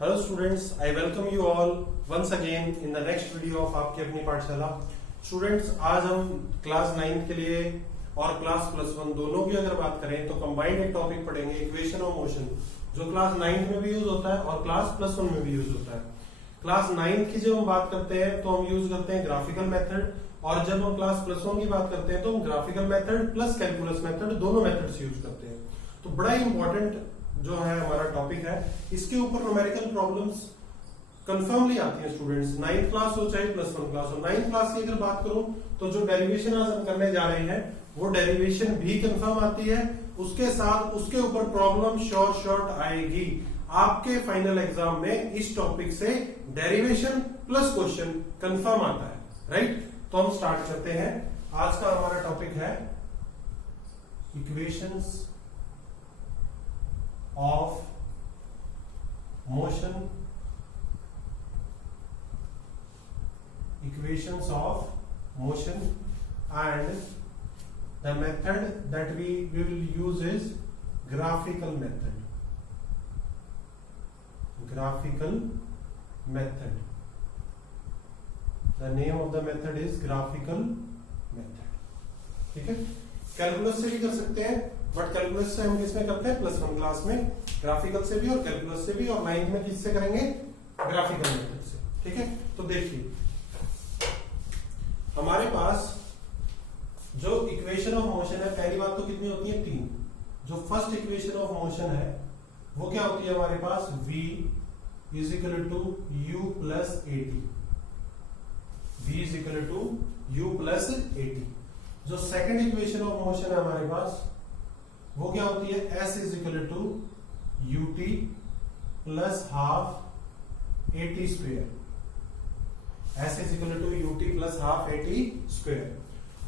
Hello students, I welcome you all once again in the next video of आपकी अपनी पाठशाला। Students, आज हम क्लास 9 के लिए और क्लास +1 दोनों की अगर बात करें तो कंबाइंड एक टॉपिक पढ़ेंगे, इक्वेशन ऑफ मोशन, जो क्लास 9 में भी यूज होता है और क्लास +1 में भी यूज होता है। क्लास 9 की जब हम बात करते हैं तो हम यूज करते हैं ग्राफिकल मेथड, और जब हम क्लास +1 की बात करते हैं तो हम graphical method plus calculus method दोनों मेथड्स यूज करते हैं। तो बड़ा ही इंपॉर्टेंट जो है हमारा टॉपिक है, इसके ऊपर न्यूमेरिकल प्रॉब्लम्स कंफर्मली आती हैं स्टूडेंट्स, 9th क्लास हो चाहे +1 क्लास हो। 9th क्लास की अगर बात करूं तो जो डेरिवेशन आज हम करने जा रहे हैं वो डेरिवेशन भी कंफर्म आती है, उसके साथ उसके ऊपर प्रॉब्लम शॉर्ट आएगी आपके फाइनल एग्जाम में। इस टॉपिक से डेरिवेशन प्लस क्वेश्चन कंफर्म आता है, राइट। तो हम स्टार्ट करते हैं। आज का हमारा टॉपिक है equations of motion, equations of motion, and the method that we will use is graphical method. Graphical method. The name of the method is graphical method. ठीक है, कैलकुलस से भी कर सकते हैं, बट कैलकुलस से हम किसमें करते हैं? +1 क्लास में। ग्राफिकल से भी और कैलकुलस से भी, और 9th में किससे करेंगे? ग्राफिकल मेथड से। ठीक है, तो देखिए हमारे पास जो इक्वेशन ऑफ मोशन है, पहली बात तो कितनी होती है? 3। जो फर्स्ट इक्वेशन ऑफ मोशन है वो क्या होती है हमारे पास? v is equal to u plus A T. v is equal to u plus A T. जो सेकंड इक्वेशन ऑफ मोशन है हमारे पास वो क्या होती है? s is equal to ut plus half A T square. s is equal to ut plus half A T square.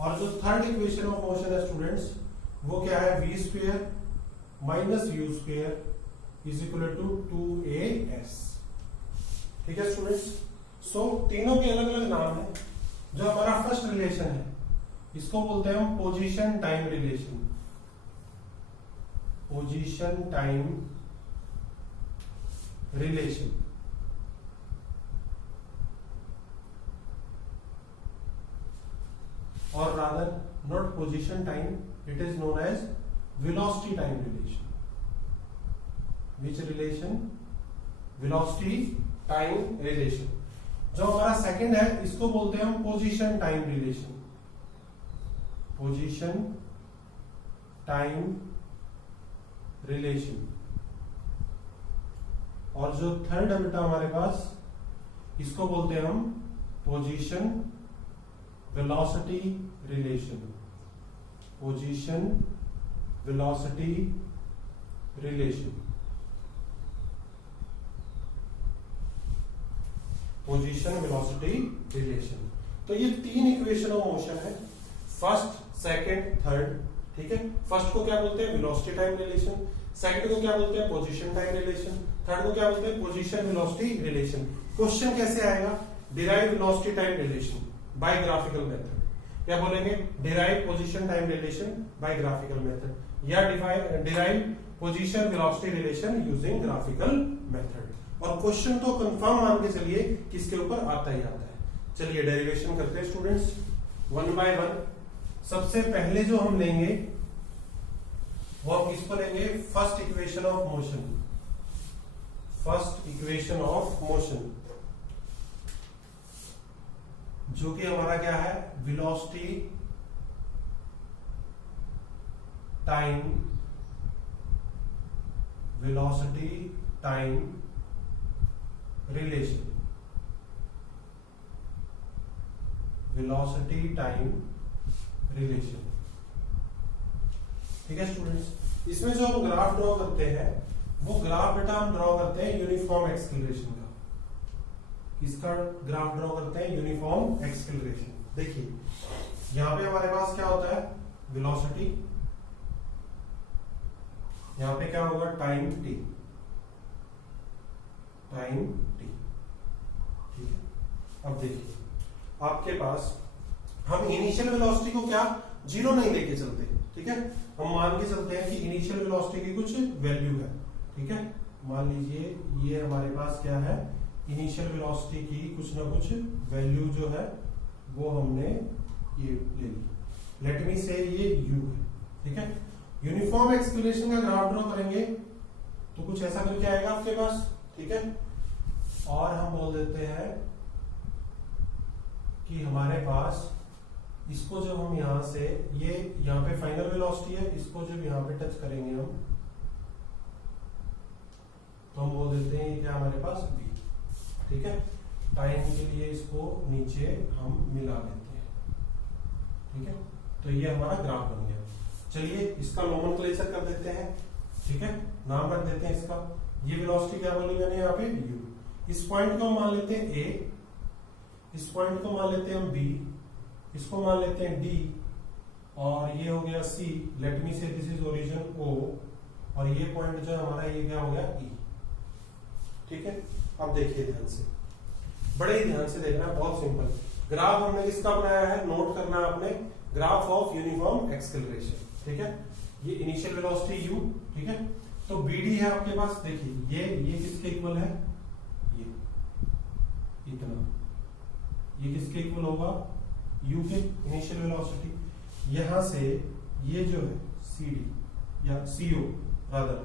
और जो थर्ड इक्वेशन ऑफ मोशन है स्टूडेंट्स वो क्या है? v square minus u square is equal to 2as। ठीक है students, सो तीनों के अलग अलग नाम है। जो हमारा फर्स्ट रिलेशन है इसको बोलते हैं हम position time relation. Position time relation. और rather not position time, it is known as velocity time relation. Which relation? Velocity time relation. जो हमारा सेकंड है इसको बोलते हैं हम position time relation. Position time relation. और जो थर्ड है बेटा हमारे पास इसको बोलते हैं हम position velocity relation. Position velocity relation. Position velocity relation. तो ये 3 इक्वेशन ऑफ मोशन है, फर्स्ट, सेकंड, थर्ड। ठीक है, फर्स्ट को क्या बोलते हैं? Velocity time relation. सेकंड को क्या बोलते हैं? Position time relation. थर्ड को क्या बोलते हैं? Position velocity relation. क्वेश्चन कैसे आएगा? Derive velocity time relation by graphical method. क्या बोलेंगे? Derive position time relation by graphical method, या derive position velocity relation using graphical method. और क्वेश्चन तो कंफर्म मान के चलिए किसके ऊपर आता ही आता है। चलिए डेरिवेशन करते हैं स्टूडेंट्स, वन बाय वन। सबसे पहले जो हम लेंगे वो हम किसको लेंगे? First equation of motion. First equation of motion जो कि हमारा क्या है? Velocity time, velocity time relation. Velocity time relation. ठीक है स्टूडेंट्स, इसमें जो हम ग्राफ ड्रॉ करते हैं वो ग्राफ बेटा हम ड्रॉ करते हैं यूनिफॉर्म एक्सेलरेशन का। किसका ग्राफ ड्रॉ करते हैं? Uniform acceleration. देखिए यहां पे हमारे पास क्या होता है? वेलोसिटी। यहां पे क्या होगा? Time t। Time t। ठीक है, अब देखिए आपके पास हम इनिशियल वेलोसिटी को क्या 0 नहीं लेके चलते। ठीक है, हम मान के चलते हैं कि इनिशियल वेलोसिटी की कुछ वैल्यू है। ठीक है, मान लीजिए ये हमारे पास क्या है, इनिशियल वेलोसिटी की कुछ ना कुछ वैल्यू जो है वो हमने ये ले ली। लेट मी से ये u है, ठीक है। यूनिफॉर्म एक्सेलरेशन का ग्राफ ड्रॉ करेंगे तो कुछ ऐसा करके आएगा आपके पास, ठीक है। और हम बोल देते हैं कि हमारे पास इसको जब हम यहां से, ये यहां पे फाइनल वेलोसिटी है, इसको जब यहां पे टच करेंगे हम तो हम बोल देते हैं ये क्या हमारे पास v, ठीक है। टाइम के लिए इसको नीचे हम मिला लेते हैं, ठीक है। तो ये हमारा ग्राफ बन गया। चलिए इसका नोमेनक्लेचर कर देते हैं, ठीक है, नाम रख देते हैं इसका। ये वेलोसिटी क्या बोली मैंने यहाँ पे u। इस पॉइंट को मान लेते हैं a, इस पॉइंट को मान लेते हैं हम b, इसको मान लेते हैं d, और ये हो गया c। लेट मी से दिस इज ओरिजिन o, और ये पॉइंट जो हमारा ये क्या हो गया e, ठीक है। अब देखिए ध्यान से, बड़े ही ध्यान से देखना है, बहुत सिंपल ग्राफ हमने किसका बनाया है, नोट करना है आपने, ग्राफ ऑफ यूनिफॉर्म एक्सेलरेशन, ठीक है। ये इनिशियल वेलोसिटी u, ठीक है। तो bd है आपके पास, देखिए ये किसके इक्वल है, ये इतना, ये किसके इक्वल होगा, u के, इनिशियल वेलोसिटी। यहां से ये जो है cd या co रादर,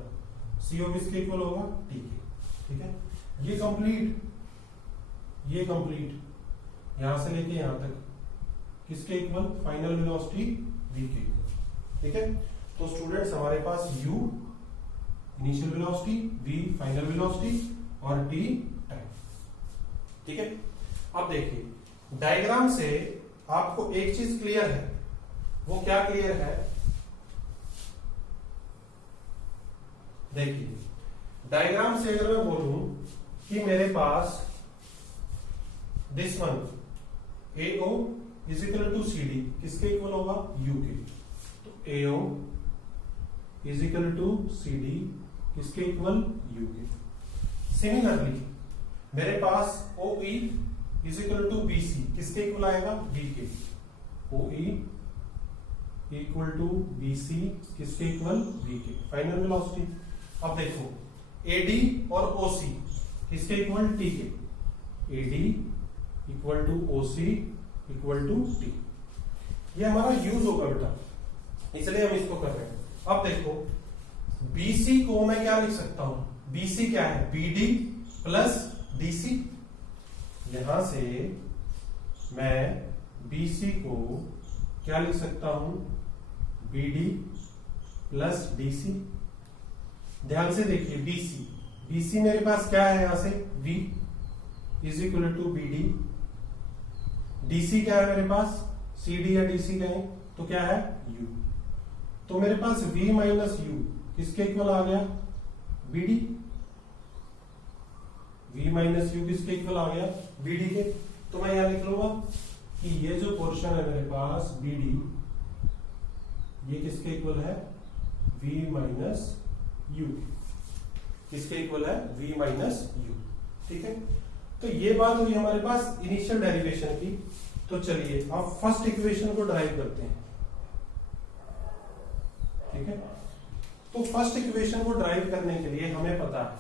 co किसके इक्वल होगा, t के, ठीक है। ये कंप्लीट यहां से लेके यहां तक किसके इक्वल, फाइनल वेलोसिटी v के इक्वल, ठीक है। तो स्टूडेंट्स हमारे पास u initial velocity, v final velocity और t टाइम, ठीक है। अब देखिए डायग्राम से आपको एक चीज क्लियर है, वो क्या क्लियर है, देखिए डायग्राम से अगर मैं बोलूं कि मेरे पास this one AO is equal to CD किसके इक्वल होगा, U के। तो AO is equal to CD किसके इक्वल, U के। सिमिलरली मेरे पास OE is equal to BC किसके इक्वल आएगा, B के। OE इक्वल टू BC किसके इक्वल, B के, फाइनल वेलोसिटी। अब देखो AD और OC किसके इक्वल, T के। AD equal to OC equal to T। ये हमारा यूज होगा बेटा, इसलिए हम इसको कर रहे हैं। अब देखो BC को मैं क्या लिख सकता हूं, BC क्या है, BD प्लस DC। यहां से मैं BC को क्या लिख सकता हूं, BD प्लस DC। ध्यान से देखिए BC मेरे पास क्या है, यहां से V is equal to BD। DC क्या है मेरे पास, CD या DC कहें तो क्या है, U। तो मेरे पास V माइनस U किसके इक्वल आ गया, BD। V माइनस U किसके इक्वल आ गया, BD के। तो मैं यहां लिख लूंगा कि ये जो पोर्शन है मेरे पास BD, ये किसके इक्वल है, V माइनस U। किसके इक्वल है, V माइनस U, ठीक है। तो ये बात हुई हमारे पास इनिशियल डेरिवेशन की। तो चलिए अब फर्स्ट इक्वेशन को ड्राइव करते हैं, ठीक है। तो फर्स्ट इक्वेशन को ड्राइव करने के लिए हमें पता है,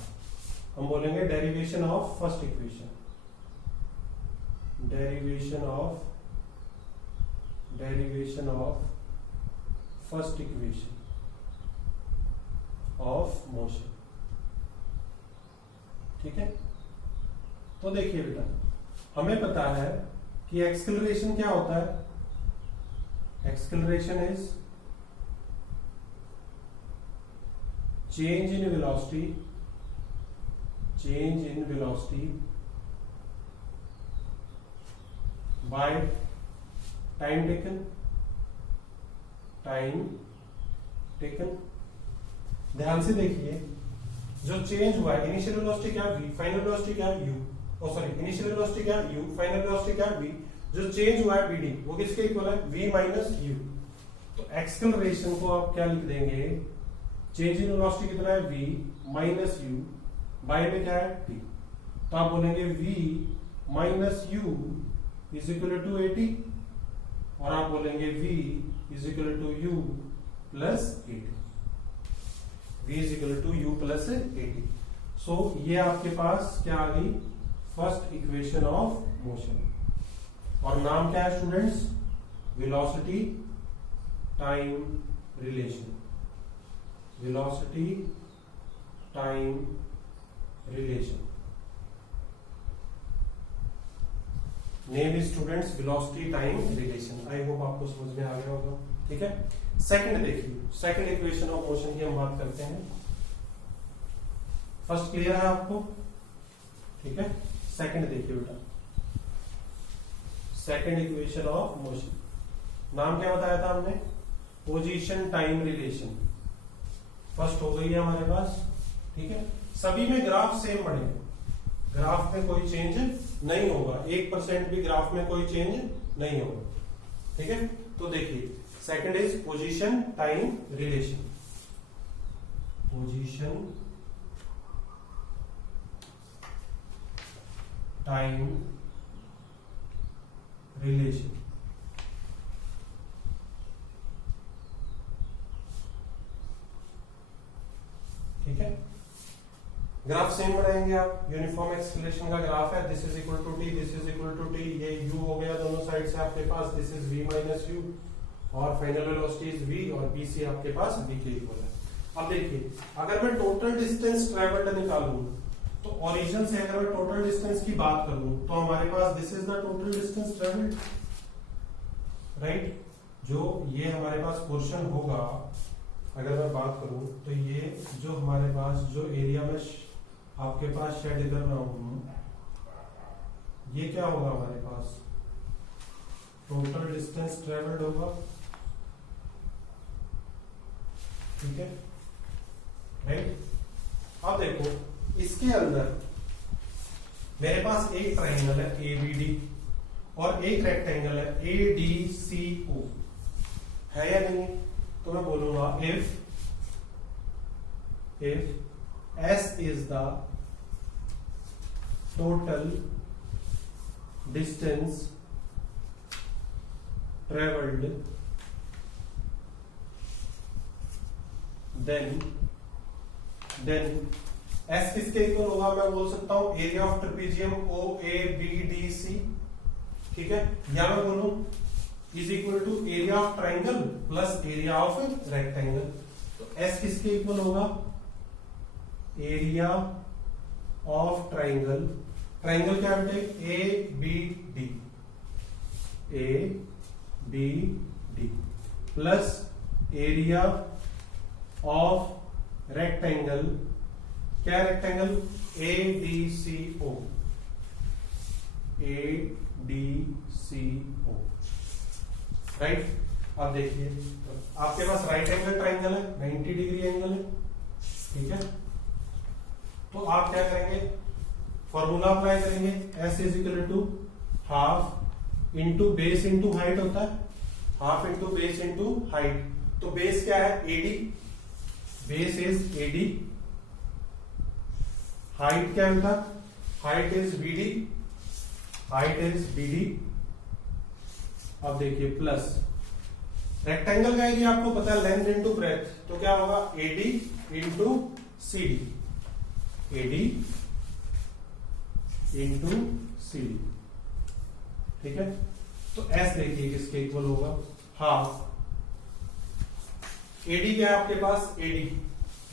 हम बोलेंगे derivation of first equation, derivation of first equation of motion, ठीक है। तो देखिए बेटा हमें पता है कि एक्सेलरेशन क्या होता है, acceleration is change in velocity by time taken. ध्यान से देखिए जो चेंज हुआ है, इनिशियल वेलोसिटी क्या v, फाइनल वेलोसिटी क्या u, इनिशियल वेलोसिटी क्या u, फाइनल वेलोसिटी क्या v। जो चेंज हुआ है bd वो किसके इक्वल है, v माइनस u। तो एक्सेलरेशन को आप क्या लिख देंगे, चेंज इन वेलोसिटी कितना है, v माइनस u, बाय में क्या है t। तो आप बोलेंगे v minus u is equal to 80, और आप बोलेंगे v is equal to u plus 80, v is equal to u plus 80। So ये आपके पास क्या आ गई, फर्स्ट इक्वेशन ऑफ मोशन। और नाम क्या है students, velocity time relation, velocity time relation. Name is students velocity time relation. I hope आपको समझ में आ गया होगा। ठीक है, सेकंड देखिए, सेकंड इक्वेशन ऑफ मोशन की हम बात करते हैं। फर्स्ट क्लियर है आपको? ठीक है, सेकंड देखिए बेटा, सेकंड इक्वेशन ऑफ मोशन, नाम क्या बताया था हमने, पोजीशन टाइम रिलेशन। फर्स्ट हो गई है हमारे पास। ठीक है, सभी में ग्राफ सेम बनेगा, ग्राफ में कोई चेंज नहीं होगा, 1% भी ग्राफ में कोई चेंज नहीं होगा। ठीक है, तो देखिए second is position time relation, position time relation. ठीक है, ग्राफ सेम बनाएंगे आप, यूनिफॉर्म एक्सेलरेशन का ग्राफ है, this is equal to T, this is equal to T, ये u हो गया दोनों साइड से आपके पास, this is v minus u, और फाइनल वेलोसिटी इज v, और bc आपके पास v के इक्वल है। अब देखिए, अगर मैं टोटल डिस्टेंस ट्रेवल्ड निकालूं, तो ओरिजिन से अगर मैं टोटल डिस्टेंस की बात करूं, तो हमारे पास this is the total distance travelled, right. जो ये हमारे पास पोर्शन होगा, अगर मैं बात करूं, तो ये जो हमारे पास जो एरिया में आपके पास शेड कर रहा हूं, ये क्या होगा हमारे पास, टोटल डिस्टेंस ट्रेवल्ड होगा। ठीक है, राइट। अब देखो, इसके अंदर मेरे पास एक ट्राइंगल है ABD और एक रेक्टेंगल है ADCO, है या नहीं? तो मैं बोलूंगा if S is the total distance traveled, then S किसके इक्वल होगा, मैं बोल सकता हूं एरिया ऑफ ट्रेपेजियम OABDC। ठीक है, या मैं बोलूं is equal to area of triangle plus area of rectangle. तो S किसके इक्वल होगा, एरिया ऑफ ट्राइंगल, ट्राइंगल क्या बेटे, ABD plus area of rectangle, क्या रेक्टेंगल, ADCO, राइट। अब देखिए, आपके पास राइट एंगल ट्राइंगल है, 90 डिग्री एंगल है। ठीक है, तो आप क्या करेंगे, फॉर्मूला अप्लाई करेंगे, S is equal to half into base into height होता है, half into base into height. तो बेस क्या है, AD, base is AD, height क्या होता, height is BD, height is BD। अब देखिए प्लस रेक्टेंगल का एरिया आपको पता है, लेंथ इंटू ब्रेथ, तो क्या होगा AD into CD, AD into CD। ठीक है, तो S देखिए किसके इक्वल होगा, हाफ। AD क्या है आपके पास, AD,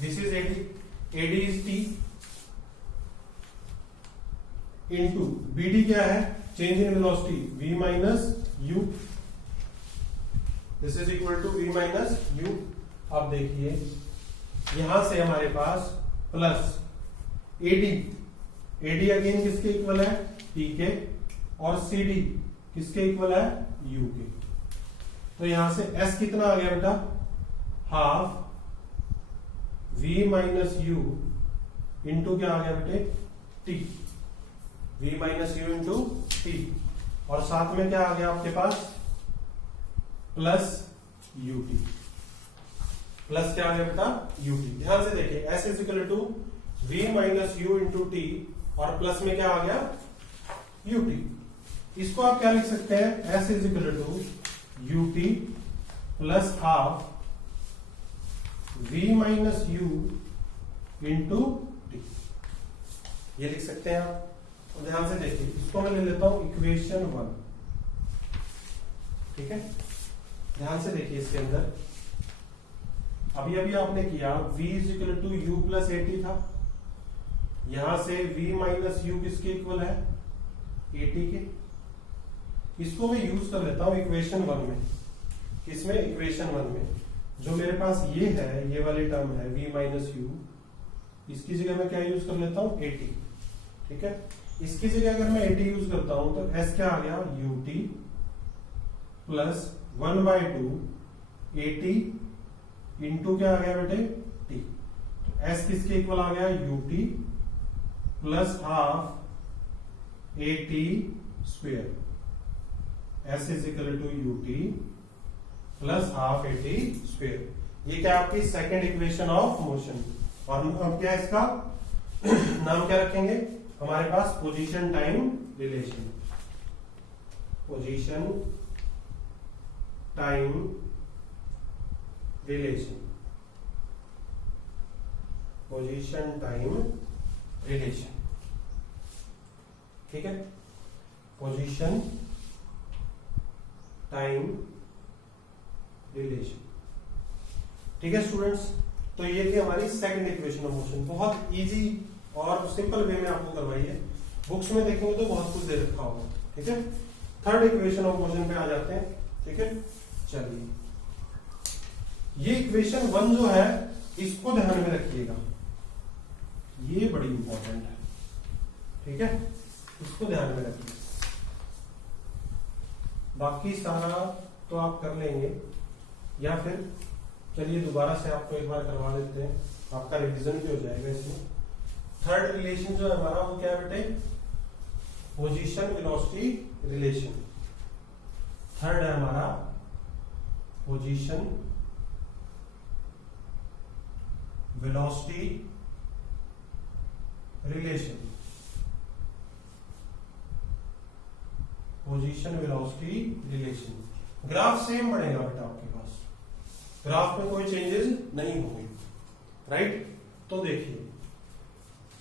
this is AD is T into BD क्या है, change in velocity V minus U, this is equal to V minus U। अब देखिए यहां से हमारे पास प्लस AD अगेन किसके इक्वल है, T के, और CD किसके इक्वल है, U के। तो यहां से S कितना आ गया बेटा, half V minus U into क्या आ गया बेटे, T, V minus U into T, और साथ में क्या आ गया आपके पास, प्लस UT, प्लस क्या आ गया बेटा, UT। ध्यान से देखिए, S is equal to V minus U into T, और प्लस में क्या आ गया, UT। इसको आप क्या लिख सकते हैं, S is equal to UT plus half V minus U into T। ये लिख सकते हैं आप। तो ध्यान से देखिए, इसको मैं ले लेता हूं इक्वेशन 1, ठीक है। ध्यान से देखिए, इसके अंदर अभी अभी आपने किया v equal to u plus a t था, यहां से v माइनस यू किसके इक्वल है, एटी के। इसको मैं यूज कर लेता हूं इक्वेशन 1 में। इसमें इक्वेशन 1 में जो मेरे पास ये है, ये वाली टर्म है v माइनस यू, इसकी जगह मैं क्या यूज कर लेता हूं, एटी, ठीक है। इसकी जगह अगर मैं एटी यूज करता हूं तो s क्या आ गया, ut प्लस 1/2 एटी इंटू क्या आ गया बेटे, t। तो s किसके इक्वल आ गया, ut plus half a t square. s is equal to ut plus half a t square. ये क्या आपकी सेकेंड इक्वेशन ऑफ मोशन। और अब क्या इसका नाम क्या रखेंगे, हमारे पास position time relation, position time relation, position time relation, ठीक है। पोजीशन टाइम रिलेशन, ठीक है स्टूडेंट्स। तो ये थी हमारी सेकंड इक्वेशन ऑफ मोशन। बहुत इजी और सिंपल वे में आपको करवाई है। बुक्स में देखेंगे तो बहुत कुछ दे रखा होगा, ठीक है। थर्ड इक्वेशन ऑफ मोशन पे आ जाते हैं, ठीक है। चलिए, ये इक्वेशन 1 जो है इसको ध्यान में रखिएगा, ये बड़ी इंपॉर्टेंट है, ठीक है। इसको ध्यान में रखिए, बाकी सारा तो आप कर लेंगे, या फिर चलिए दोबारा से आपको एक बार करवा देते हैं, आपका रिवीजन भी हो जाएगा इसमें। थर्ड रिलेशन जो है हमारा वो क्या है बेटे, पोजीशन वेलोसिटी रिलेशन। थर्ड है हमारा position velocity relation, position velocity relation. Graph same बनेगा बेटा आपके पास, ग्राफ में कोई चेंजेस नहीं होंगे, राइट। तो देखिए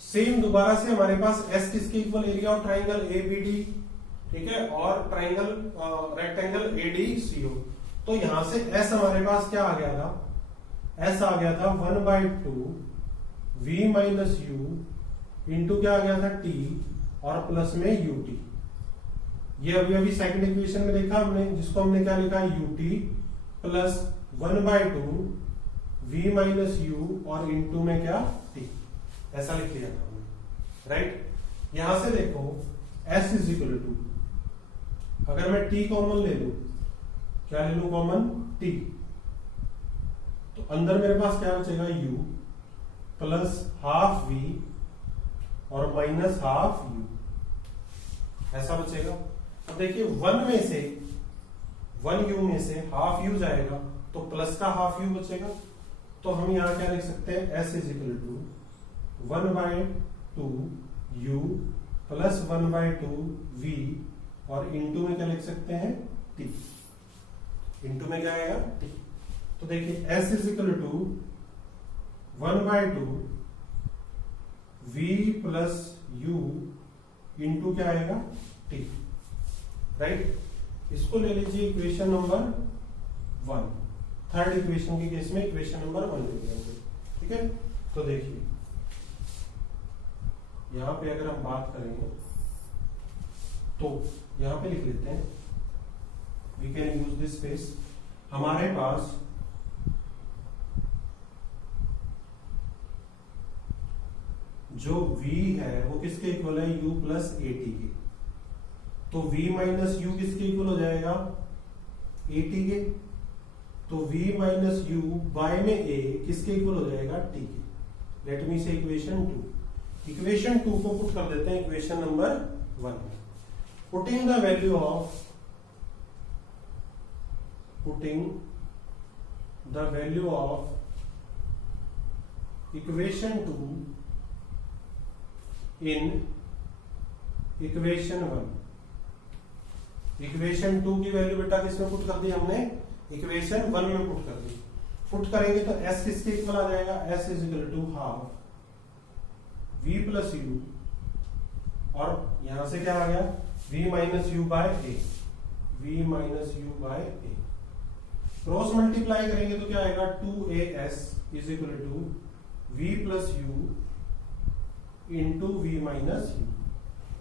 सेम दोबारा से हमारे पास S किसके equal, area of triangle ABD, ठीक है, और ट्राइंगल रेक्टेंगल ADCO। तो यहां से S हमारे पास क्या आ गया था, S आ गया था 1/2 V माइनस U इंटू क्या आ गया था T और प्लस में UT। ये अभी अभी सेकंड इक्वेशन में देखा हमने, जिसको हमने क्या लिखा, UT plus 1/2 V minus U और इंटू में क्या, T, ऐसा लिख लिया था हमने, राइट। यहां से देखो S इज इक्वल टू, अगर मैं T कॉमन ले लू, क्या ले लू कॉमन, T, तो अंदर मेरे पास क्या बचेगा, U प्लस हाफ V और माइनस हाफ U, ऐसा बचेगा। अब देखिए 1 में से 1U में से हाफ U जाएगा तो प्लस का हाफ U बचेगा। तो हम यहां क्या लिख सकते हैं, S is equal to 1/2 U plus 1/2 V और इंटू में क्या लिख सकते हैं, T। इंटू में क्या आएगा, T। तो देखिए S is equal to 1/2 V plus U into क्या आएगा, T, राइट। इसको ले लीजिए इक्वेशन नंबर 1। थर्ड इक्वेशन के केस में इक्वेशन नंबर 1 ले लेंगे, ठीक है। तो देखिए यहां पे अगर हम बात करेंगे तो यहां पे लिख लेते हैं, we can use this space. हमारे पास जो V है वो किसके इक्वल है, U प्लस AT के। तो V माइनस U किसके इक्वल हो जाएगा, AT के। तो V माइनस U बाय में A किसके इक्वल हो जाएगा, T के। लेट मी से इक्वेशन 2। इक्वेशन 2 को पुट कर देते हैं इक्वेशन नंबर 1 में। Putting the value of equation 2 in equation 1। Equation 2 की वैल्यू बेटा किसमें पुट कर दी हमने, इक्वेशन 1 में पुट कर दी। पुट करेंगे तो S किसके इक्वल आ जाएगा, S is equal to half V plus U और यहां से क्या आ गया v minus u by a, v minus u by a. Cross multiply करेंगे तो क्या आएगा 2as is equal to v plus u into v minus u,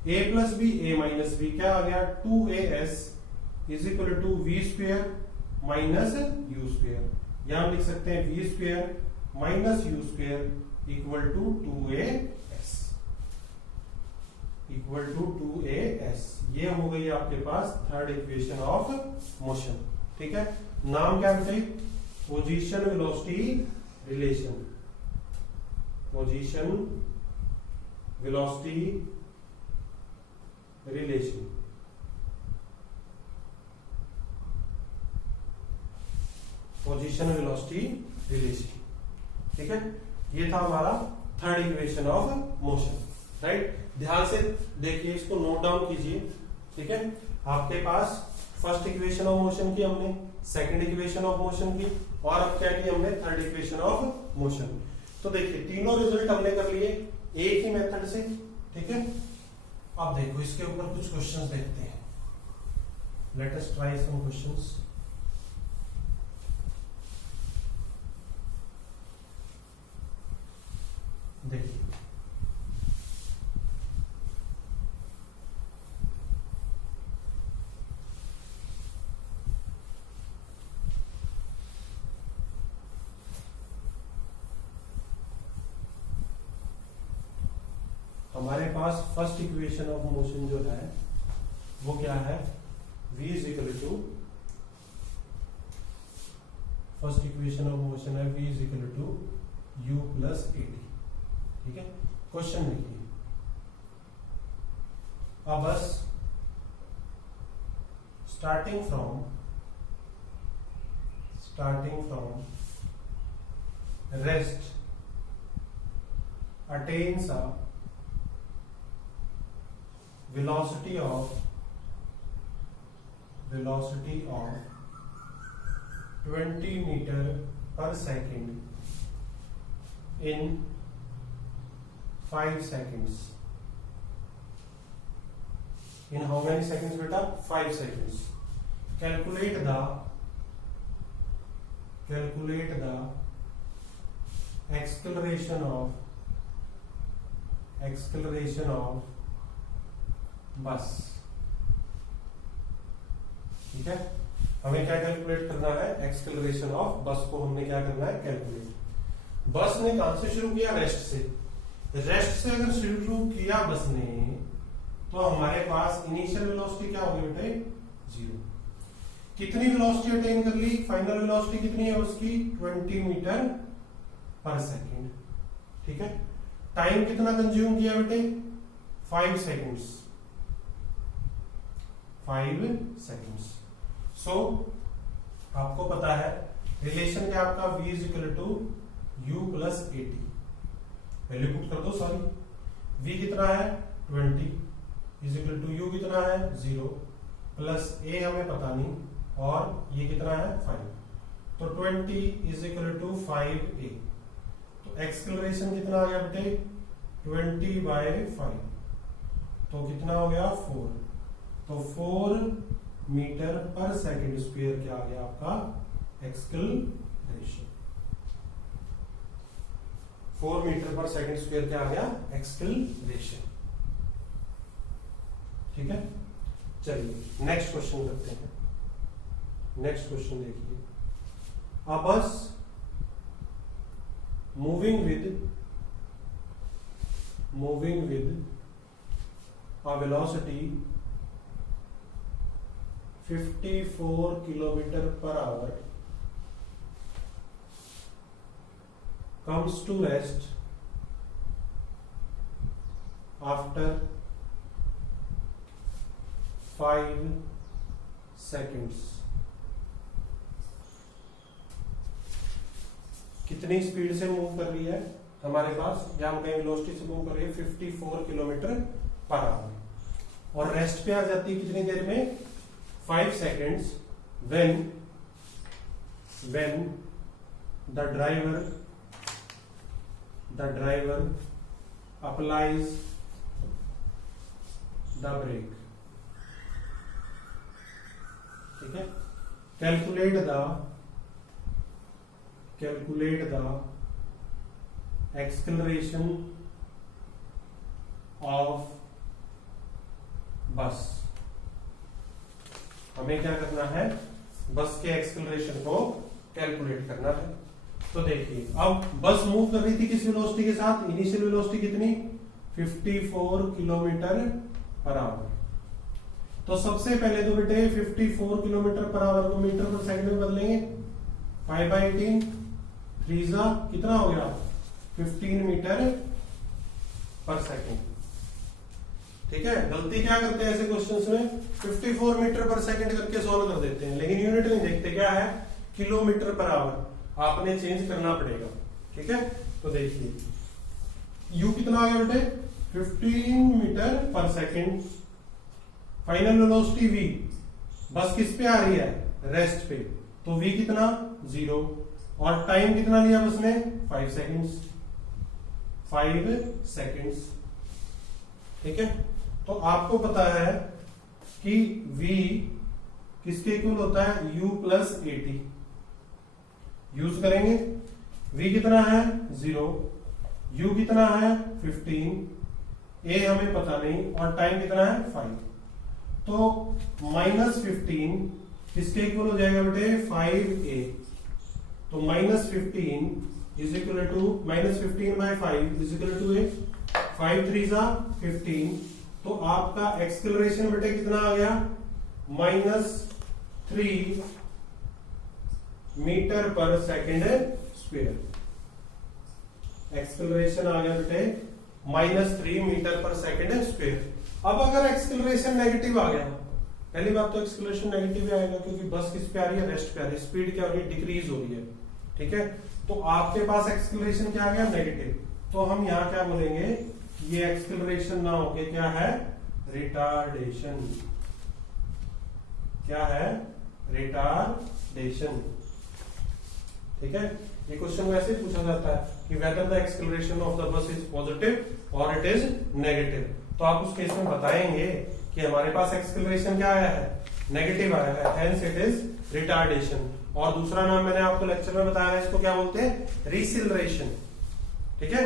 a plus b a minus b, क्या आ गया 2as is equal to v square minus u square, यहां लिख सकते हैं v square minus u square equal to 2as equal to 2as। ये हो गई आपके पास थर्ड इक्वेशन ऑफ मोशन। ठीक है, नाम क्या बताइए, position velocity relation, position velocity relation. Position velocity relation. ठीक है, ये था हमारा third equation of motion. Right, ध्यान से देखिए, इसको नोट डाउन कीजिए। ठीक है, आपके पास फर्स्ट इक्वेशन ऑफ मोशन की हमने, सेकंड इक्वेशन ऑफ मोशन की, और अब क्या की हमने थर्ड इक्वेशन ऑफ मोशन। तो देखिए तीनों रिजल्ट हमने कर लिए एक ही मेथड से। ठीक है, अब देखो इसके ऊपर कुछ क्वेश्चंस देखते हैं। Let us try some questions. देखिए हमारे पास फर्स्ट इक्वेशन ऑफ मोशन जो है वो क्या है, v is equal to, first equation of motion है v is equal to u plus a t. ठीक है, क्वेश्चन देखिए, अब bus starting from rest attains a velocity of 20 meter per second in 5 seconds. In how many seconds beta? 5 seconds. Calculate the acceleration of बस। ठीक है, हमें क्या calculate करना है, एक्सेलरेशन ऑफ बस को हमने क्या करना है, कैलकुलेट। बस ने कहां से शुरू किया, रेस्ट से। रेस्ट से अगर शुरू किया बस ने, तो हमारे पास इनिशियल वेलोसिटी क्या होगी बेटे, 0। कितनी वेलोसिटी अटेन कर ली, फाइनल वेलोसिटी कितनी है उसकी, 20 मीटर पर सेकेंड। ठीक है, टाइम कितना कंज्यूम किया बेटे, 5 सेकेंड्स, 5 सेकेंड्स। सो आपको पता है रिलेशन क्या आपका, v is equal to u plus a t. Value put कर दो, सॉरी v कितना है 20 इज इक्वल टू यू कितना है 0 प्लस a हमें पता नहीं, और ये कितना है 5, तो 20 इज इक्वल टू 5a। तो एक्सेलरेशन कितना आ गया बेटे, 20/5, तो कितना हो गया 4, तो 4 मीटर पर सेकेंड स्क्वायर क्या आ गया आपका, एक्सेलरेशन। 4 मीटर पर सेकेंड स्क्वायर क्या आ गया, एक्सेलरेशन। ठीक है, चलिए नेक्स्ट क्वेश्चन करते हैं। नेक्स्ट क्वेश्चन देखिए, a bus moving with a velocity 54 kilometer per hour comes to rest after 5 seconds। कितनी स्पीड से मूव कर रही है हमारे पास, या हम कहीं वेलोसिटी से मूव कर रही है 54 किलोमीटर पर आवर, और रेस्ट पे आ जाती है कितनी देर में, 5 seconds, when the driver applies the brake. ठीक है, कैलकुलेट द एक्सेलरेशन ऑफ बस। हमें क्या करना है, बस के एक्सेलरेशन को कैलकुलेट करना है। तो देखिए, अब बस मूव कर रही थी किस वेलोसिटी के साथ, इनिशियल वेलोसिटी कितनी 54 किलोमीटर पर आवर। तो सबसे पहले तो बेटे 54 किलोमीटर पर आवर को मीटर पर सेकंड में बदलेंगे, 5/18 3 कितना हो गया 15 मीटर पर सेकंड। ठीक है, गलती क्या करते हैं ऐसे क्वेश्चंस में, 54 मीटर पर सेकंड करके सॉल्व कर देते हैं, लेकिन यूनिट नहीं देखते, क्या है किलोमीटर पर आवर, आपने चेंज करना पड़ेगा। ठीक है, तो देखिए u कितना आ गया बेटे 15 मीटर पर सेकंड। फाइनल वेलोसिटी v, बस किस पे आ रही है रेस्ट पे, तो v कितना 0, और टाइम कितना लिया बस ने 5 सेकंड्स। ठीक है, तो आपको पता है कि v किसके इक्वल होता है u प्लस 80। यूज करेंगे, v कितना है 0, u कितना है 15, a हमें पता नहीं, और टाइम कितना है 5। तो -15 किसके इक्वल हो जाएगा बेटे 5a। तो -15 is equal to -15/5 is equal to a, 5 3 15। तो आपका एक्सेलरेशन बेटे कितना आ गया -3 मीटर पर सेकंड स्क्वायर। एक्सेलरेशन आ गया बेटे -3 मीटर पर सेकंड स्क्वायर। अब अगर एक्सेलरेशन नेगेटिव आ गया, पहली बात तो एक्सेलरेशन नेगेटिव ही आएगा क्योंकि बस किस पे आ रही है रेस्ट पे आ रही है, स्पीड क्या हो रही है डिक्रीज हो रही है। ठीक है, तो आपके पास एक्सेलरेशन क्या आ गया नेगेटिव, तो हम यहाँ क्या बोलेंगे, ये एक्सेलरेशन ना होके क्या है रिटार्डेशन। क्या है रिटार्डेशन। ठीक है, ये क्वेश्चन वैसे ही पूछा जाता है कि whether the acceleration of the bus is positive और इट इज नेगेटिव। तो आप उस केस में बताएंगे कि हमारे पास एक्सेलरेशन क्या आया है नेगेटिव आया है, हेंस इट इज रिटार्डेशन। और दूसरा नाम मैंने आपको लेक्चर में बताया है, इसको क्या बोलते हैं रिसिलरेशन। ठीक है,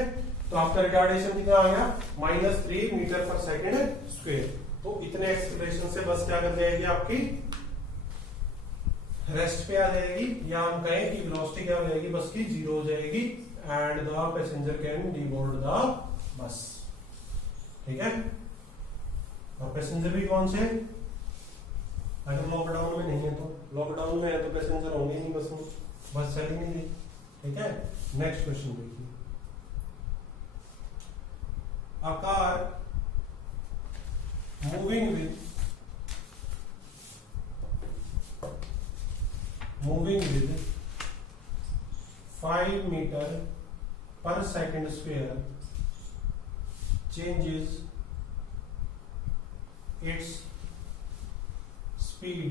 तो आपका रिटार्डेशन कितना आ गया -3 मीटर पर सेकंड स्क्वायर। तो इतने एक्सेलरेशन से बस क्या कर जाएगी आपकी रेस्ट पे आ जाएगी, या हम कहें कि वेलोसिटी क्या हो जाएगी बस की 0 हो जाएगी, and the passenger can deboard the bus. ठीक है, और पैसेंजर भी कौन से, अगर लॉकडाउन में नहीं है तो, लॉकडाउन में है तो पैसेंजर होंगे नहीं बस में, बस चल ही नहीं रही। ठीक है, नेक्स्ट क्वेश्चन देखिए, a car moving with 5 meter per second square changes its speed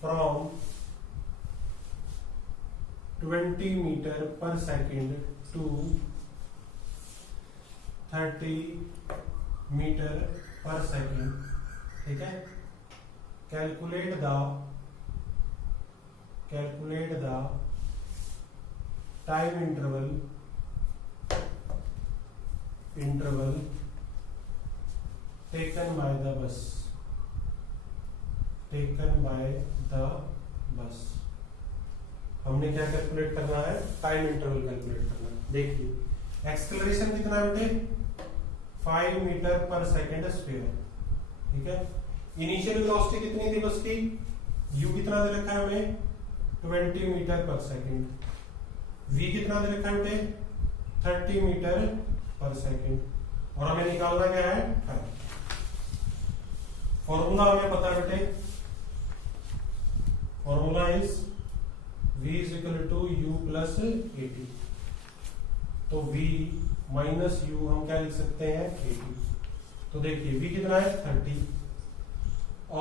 from 20 meter per second to 30 metre पर सेकेंड। ठीक है, calculate the time interval taken by the bus. हमने क्या कैलकुलेट करना है टाइम इंटरवल कैलकुलेट करना है। देखिए एक्सेलरेशन कितना है बेटे 5 मीटर पर सेकंड स्क्वायर। ठीक है, इनिशियल वेलोसिटी कितनी थी बस की, u कितना दे रखा है हमें 20 मीटर पर सेकंड, v कितना दे रखा है बेटे 30 मीटर पर सेकंड, और हमें निकालना क्या है टाइम। फॉर्मूला हमें पता है बेटे, formula is v is equal to u plus 80। तो v माइनस u हम क्या लिख सकते हैं 80। तो देखिए v कितना है 30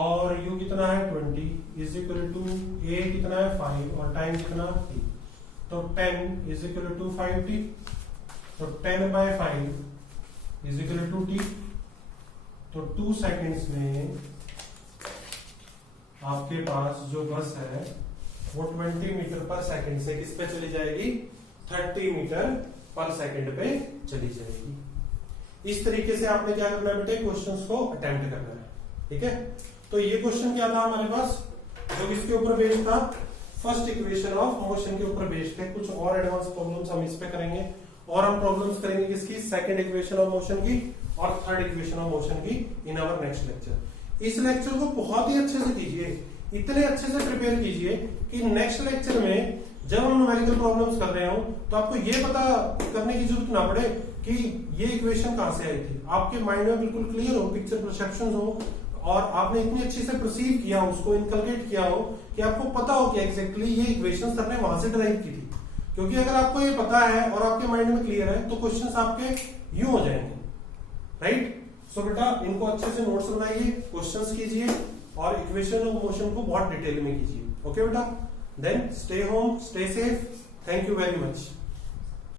और u कितना है 20 इज इक्वल टू a कितना है 5 और टाइम कितना t। तो 10 इज इक्वल टू 5t, तो 10/5 इज इक्वल टू t। तो 2 सेकंड्स में आपके पास जो बस है वो 20 मीटर पर सेकंड से किस पे चली जाएगी, 30 मीटर पर सेकंड पे चली जाएगी। इस तरीके से आपने क्या करना है बेटे, क्वेश्चंस को अटेम्प्ट करना है। ठीक है, तो ये क्वेश्चन क्या था हमारे पास, जो किसके ऊपर बेस्ड था, फर्स्ट इक्वेशन ऑफ मोशन के ऊपर बेस्ड थे। कुछ और एडवांस प्रॉब्लम्स हम इस पे करेंगे, और हम प्रॉब्लम्स करेंगे किसकी, सेकंड इक्वेशन ऑफ मोशन की और थर्ड इक्वेशन ऑफ मोशन की इन आवर नेक्स्ट लेक्चर। इस लेक्चर को बहुत ही अच्छे से कीजिए, इतने अच्छे से प्रिपेयर कीजिए कि नेक्स्ट लेक्चर में जब हम न्यूमेरिकल प्रॉब्लम्स कर रहे हो तो आपको ये पता करने की जरूरत ना पड़े कि ये इक्वेशन कहां से आई थी। आपके माइंड में बिल्कुल क्लियर हो, पिक्चर परसेप्शन हो, और आपने इतनी अच्छे से परसीव किया, उसको इनकलकेट किया हो कि आपको पता हो कि एग्जैक्टली ये इक्वेशन सर ने वहां से ड्राइव की थी। क्योंकि अगर आपको ये पता है और आपके माइंड में क्लियर है तो क्वेश्चंस आपके यूं हो जाएंगे, राइट। सो बेटा इनको अच्छे से नोट्स बनाइए, क्वेश्चंस कीजिए और इक्वेशन ऑफ मोशन को बहुत डिटेल में कीजिए। ओके बेटा, then stay home, stay safe, thank you very much.